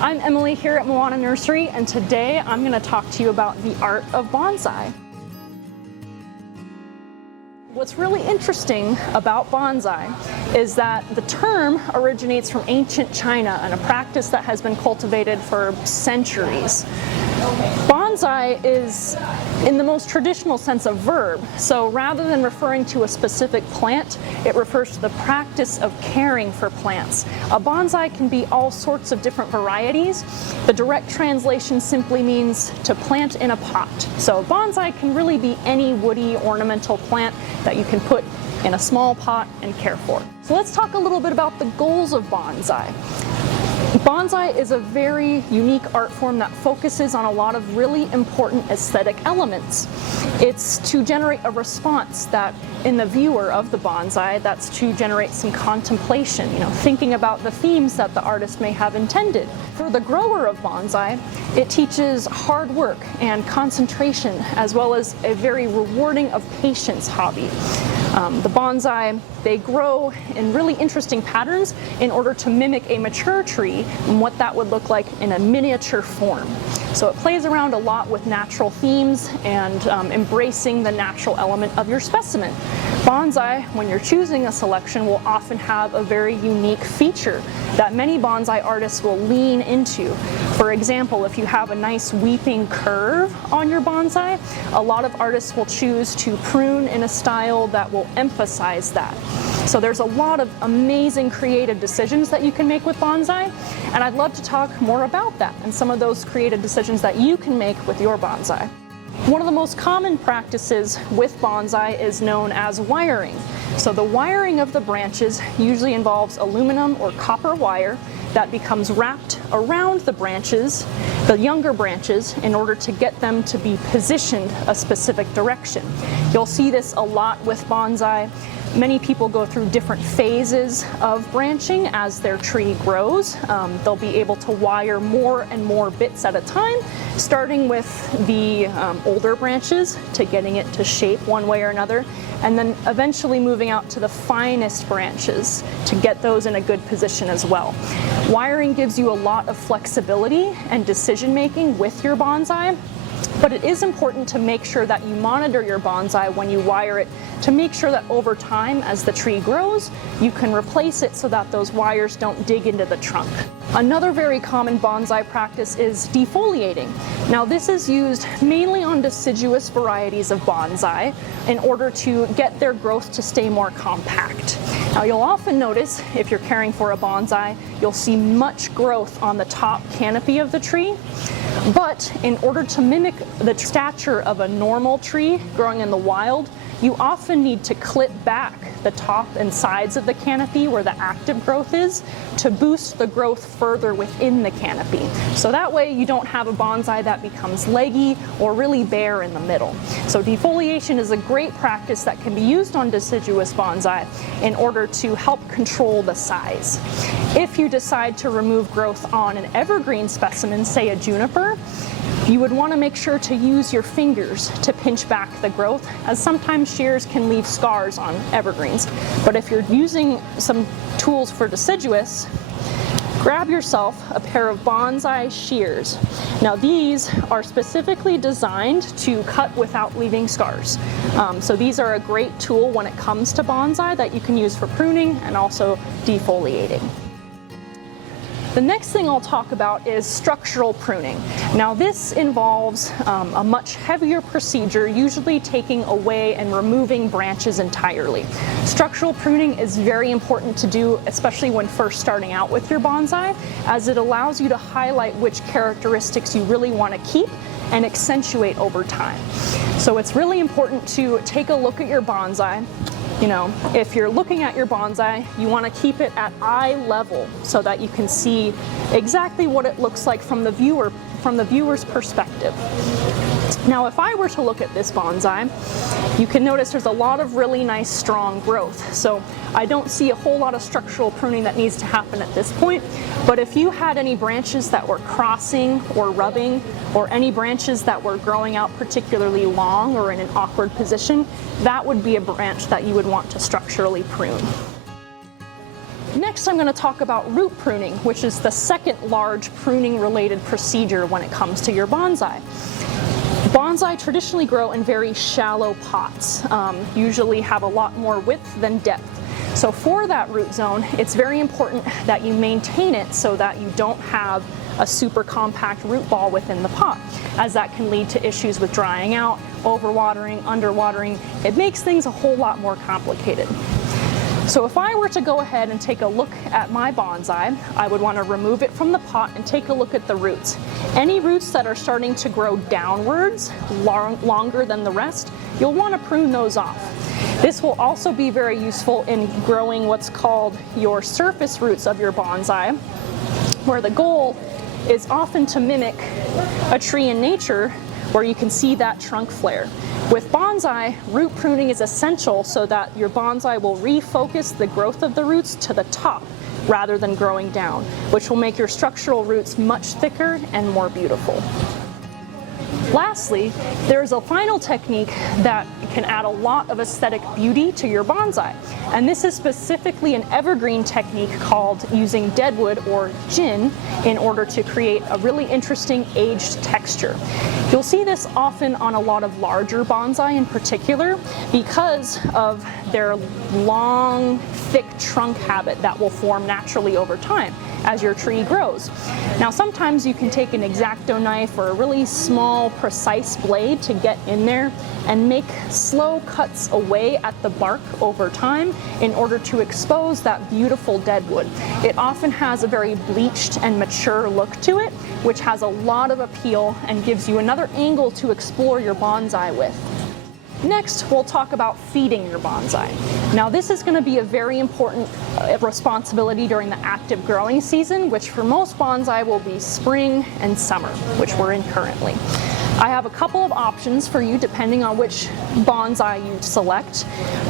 I'm Emily here at Moana Nursery, and today I'm going to talk to you about the art of bonsai. What's really interesting about bonsai is that the term originates from ancient China and a practice that has been cultivated for centuries. Bonsai is, in the most traditional sense, a verb. So rather than referring to a specific plant, it refers to the practice of caring for plants. A bonsai can be all sorts of different varieties. The direct translation simply means to plant in a pot. So bonsai can really be any woody ornamental plant that you can put in a small pot and care for. So let's talk a little bit about the goals of bonsai. Bonsai is a very unique art form that focuses on a lot of really important aesthetic elements. It's to generate a response that in the viewer of the bonsai, that's to generate some contemplation, thinking about the themes that the artist may have intended. For the grower of bonsai, it teaches hard work and concentration, as well as a very rewarding of patience hobby. The bonsai, they grow in really interesting patterns in order to mimic a mature tree and what that would look like in a miniature form. So it plays around a lot with natural themes and embracing the natural element of your specimen. Bonsai, when you're choosing a selection, will often have a very unique feature that many bonsai artists will lean into. For example, if you have a nice weeping curve on your bonsai, a lot of artists will choose to prune in a style that will emphasize that. So there's a lot of amazing creative decisions that you can make with bonsai, and I'd love to talk more about that and some of those creative decisions that you can make with your bonsai. One of the most common practices with bonsai is known as wiring. So the wiring of the branches usually involves aluminum or copper wire that becomes wrapped around the branches, the younger branches, in order to get them to be positioned a specific direction. You'll see this a lot with bonsai. Many people go through different phases of branching as their tree grows. They'll be able to wire more and more bits at a time, starting with the older branches to getting it to shape one way or another, and then eventually moving out to the finest branches to get those in a good position as well. Wiring gives you a lot of flexibility and decision making with your bonsai. But it is important to make sure that you monitor your bonsai when you wire it to make sure that over time, as the tree grows, you can replace it so that those wires don't dig into the trunk. Another very common bonsai practice is defoliating. Now this is used mainly on deciduous varieties of bonsai in order to get their growth to stay more compact. Now you'll often notice, if you're caring for a bonsai, you'll see much growth on the top canopy of the tree. But in order to mimic the stature of a normal tree growing in the wild, you often need to clip back the top and sides of the canopy where the active growth is to boost the growth further within the canopy. So that way you don't have a bonsai that becomes leggy or really bare in the middle. So defoliation is a great practice that can be used on deciduous bonsai in order to help control the size. If you decide to remove growth on an evergreen specimen, say a juniper, you would want to make sure to use your fingers to pinch back the growth, as sometimes shears can leave scars on evergreens. But if you're using some tools for deciduous, grab yourself a pair of bonsai shears. Now these are specifically designed to cut without leaving scars. So these are a great tool when it comes to bonsai that you can use for pruning and also defoliating. The next thing I'll talk about is structural pruning. Now this involves a much heavier procedure, usually taking away and removing branches entirely. Structural pruning is very important to do, especially when first starting out with your bonsai, as it allows you to highlight which characteristics you really want to keep and accentuate over time. So it's really important to take a look at your bonsai. If you're looking at your bonsai, you want to keep it at eye level so that you can see exactly what it looks like from the viewer's perspective. Now, if I were to look at this bonsai, you can notice there's a lot of really nice strong growth. So I don't see a whole lot of structural pruning that needs to happen at this point. But if you had any branches that were crossing or rubbing, or any branches that were growing out particularly long or in an awkward position, that would be a branch that you would want to structurally prune. Next, I'm going to talk about root pruning, which is the second large pruning related procedure when it comes to your bonsai. Bonsai traditionally grow in very shallow pots, usually have a lot more width than depth. So for that root zone, it's very important that you maintain it so that you don't have a super compact root ball within the pot, as that can lead to issues with drying out, overwatering, underwatering. It makes things a whole lot more complicated. So if I were to go ahead and take a look at my bonsai, I would want to remove it from the pot and take a look at the roots. Any roots that are starting to grow downwards, longer than the rest, you'll want to prune those off. This will also be very useful in growing what's called your surface roots of your bonsai, where the goal is often to mimic a tree in nature where you can see that trunk flare. With bonsai, root pruning is essential so that your bonsai will refocus the growth of the roots to the top rather than growing down, which will make your structural roots much thicker and more beautiful. Lastly, there's a final technique that can add a lot of aesthetic beauty to your bonsai, and this is specifically an evergreen technique called using deadwood or gin in order to create a really interesting aged texture. You'll see this often on a lot of larger bonsai in particular because of their long, thick trunk habit that will form naturally over time as your tree grows. Now sometimes you can take an X-Acto knife or a really small, precise blade to get in there and make slow cuts away at the bark over time in order to expose that beautiful deadwood. It often has a very bleached and mature look to it, which has a lot of appeal and gives you another angle to explore your bonsai with. Next, we'll talk about feeding your bonsai. Now this is going to be a very important responsibility during the active growing season, which for most bonsai will be spring and summer, which we're in currently. I have a couple of options for you depending on which bonsai you select.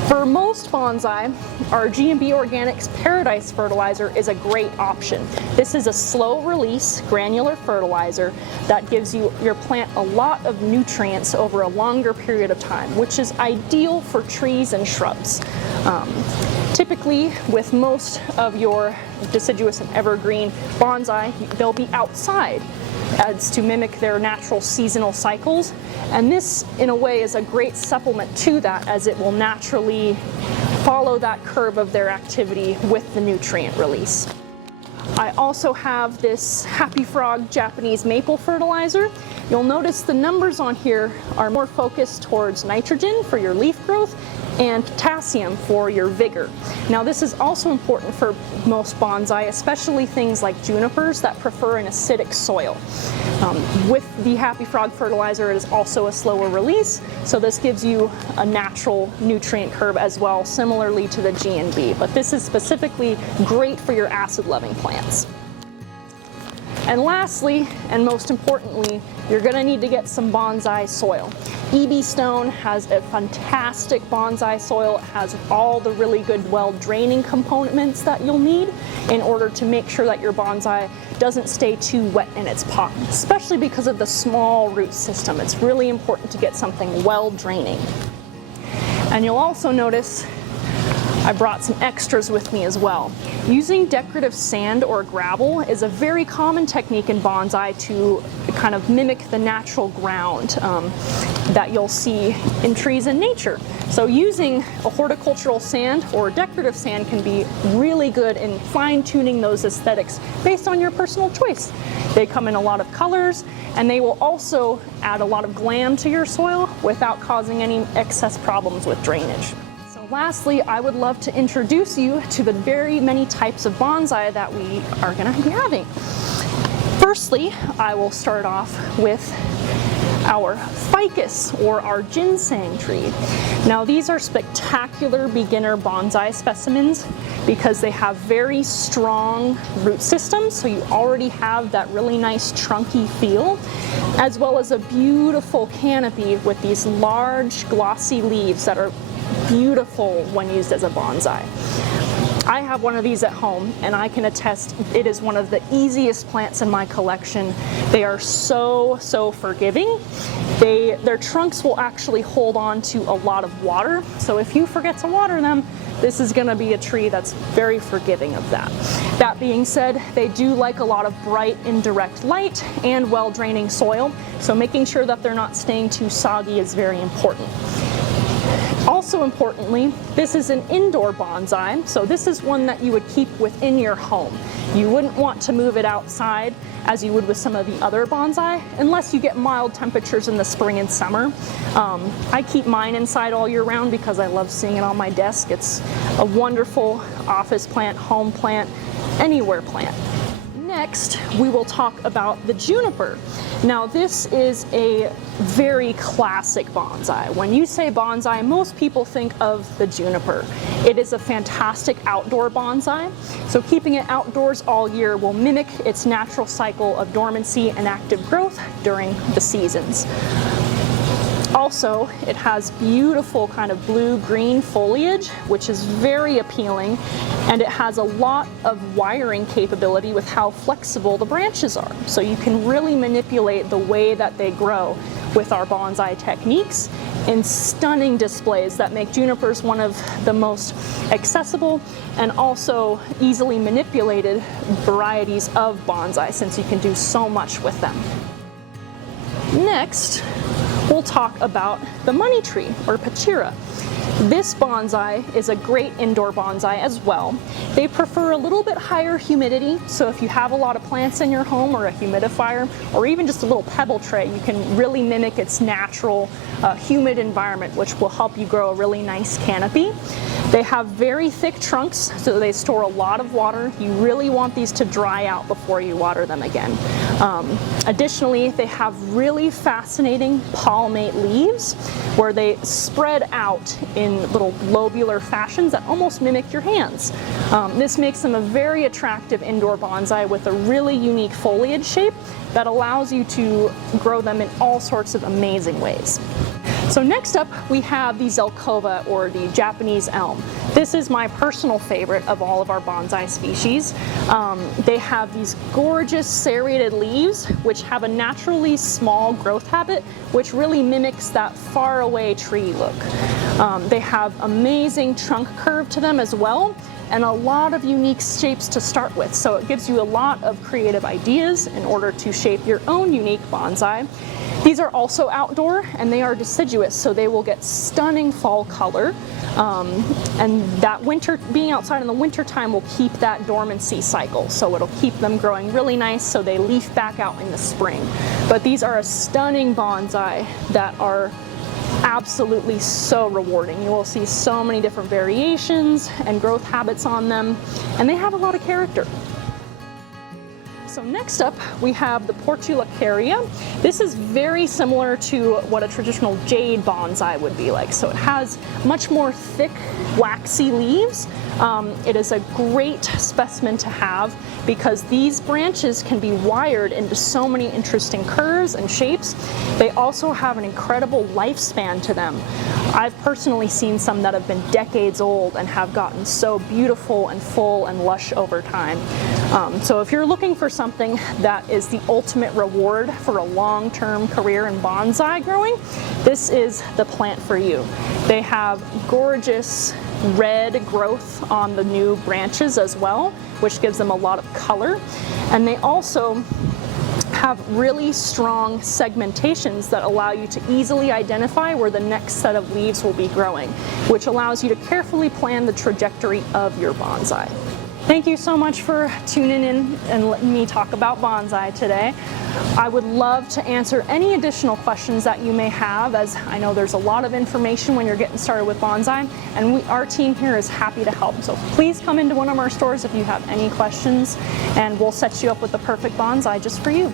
For most bonsai, our G&B Organics Paradise fertilizer is a great option. This is a slow release granular fertilizer that gives your plant a lot of nutrients over a longer period of time, which is ideal for trees and shrubs. Typically, with most of your deciduous and evergreen bonsai, they'll be outside as to mimic their natural seasonal cycles, and this in a way is a great supplement to that, as it will naturally follow that curve of their activity with the nutrient release. I also have this Happy Frog Japanese maple fertilizer. You'll notice the numbers on here are more focused towards nitrogen for your leaf growth and potassium for your vigor. Now this is also important for most bonsai, especially things like junipers that prefer an acidic soil. With the Happy Frog fertilizer, it is also a slower release, so this gives you a natural nutrient curve as well, similarly to the G&B, but this is specifically great for your acid-loving plants. And lastly, and most importantly, you're going to need to get some bonsai soil. EB Stone has a fantastic bonsai soil. It has all the really good well-draining components that you'll need in order to make sure that your bonsai doesn't stay too wet in its pot, especially because of the small root system. It's really important to get something well-draining. And you'll also notice I brought some extras with me as well. Using decorative sand or gravel is a very common technique in bonsai to kind of mimic the natural ground that you'll see in trees in nature. So using a horticultural sand or decorative sand can be really good in fine-tuning those aesthetics based on your personal choice. They come in a lot of colors, and they will also add a lot of glam to your soil without causing any excess problems with drainage. Lastly, I would love to introduce you to the very many types of bonsai that we are going to be having. Firstly, I will start off with our ficus or our ginseng tree. Now these are spectacular beginner bonsai specimens because they have very strong root systems, so you already have that really nice trunky feel, as well as a beautiful canopy with these large glossy leaves that are beautiful when used as a bonsai. I have one of these at home, and I can attest it is one of the easiest plants in my collection. They are so forgiving. Their trunks will actually hold on to a lot of water, so if you forget to water them, this is going to be a tree that's very forgiving of that. That being said, they do like a lot of bright indirect light and well-draining soil, so making sure that they're not staying too soggy is very important. Also importantly, this is an indoor bonsai, so this is one that you would keep within your home. You wouldn't want to move it outside as you would with some of the other bonsai, unless you get mild temperatures in the spring and summer. I keep mine inside all year round because I love seeing it on my desk. It's a wonderful office plant, home plant, anywhere plant. Next, we will talk about the juniper. Now, this is a very classic bonsai. When you say bonsai, most people think of the juniper. It is a fantastic outdoor bonsai, so keeping it outdoors all year will mimic its natural cycle of dormancy and active growth during the seasons. Also, it has beautiful kind of blue-green foliage, which is very appealing, and it has a lot of wiring capability with how flexible the branches are. So you can really manipulate the way that they grow with our bonsai techniques in stunning displays that make junipers one of the most accessible and also easily manipulated varieties of bonsai, since you can do so much with them. Next, we'll talk about the money tree, or Pachira. This bonsai is a great indoor bonsai as well. They prefer a little bit higher humidity, so if you have a lot of plants in your home or a humidifier or even just a little pebble tray, you can really mimic its natural humid environment, which will help you grow a really nice canopy. They have very thick trunks, so they store a lot of water. You really want these to dry out before you water them again. Additionally, they have really fascinating palmate leaves where they spread out in little lobular fashions that almost mimic your hands. This makes them a very attractive indoor bonsai with a really unique foliage shape that allows you to grow them in all sorts of amazing ways. So next up, we have the Zelkova, or the Japanese elm. This is my personal favorite of all of our bonsai species. They have these gorgeous serrated leaves, which have a naturally small growth habit, which really mimics that faraway tree look. They have amazing trunk curve to them as well, and a lot of unique shapes to start with. So it gives you a lot of creative ideas in order to shape your own unique bonsai. These are also outdoor, and they are deciduous, so they will get stunning fall color. And that winter, being outside in the winter time, will keep that dormancy cycle. So it'll keep them growing really nice so they leaf back out in the spring. But these are a stunning bonsai that are absolutely so rewarding. You will see so many different variations and growth habits on them, and they have a lot of character. So next up, we have the Portulacaria. This is very similar to what a traditional jade bonsai would be like. So it has much more thick, waxy leaves. It is a great specimen to have because these branches can be wired into so many interesting curves and shapes. They also have an incredible lifespan to them. I've personally seen some that have been decades old and have gotten so beautiful and full and lush over time. So if you're looking for something that is the ultimate reward for a long-term career in bonsai growing, this is the plant for you. They have gorgeous red growth on the new branches as well, which gives them a lot of color. And they also have really strong segmentations that allow you to easily identify where the next set of leaves will be growing, which allows you to carefully plan the trajectory of your bonsai. Thank you so much for tuning in and letting me talk about bonsai today. I would love to answer any additional questions that you may have, as I know there's a lot of information when you're getting started with bonsai, and our team here is happy to help. So please come into one of our stores if you have any questions, and we'll set you up with the perfect bonsai just for you.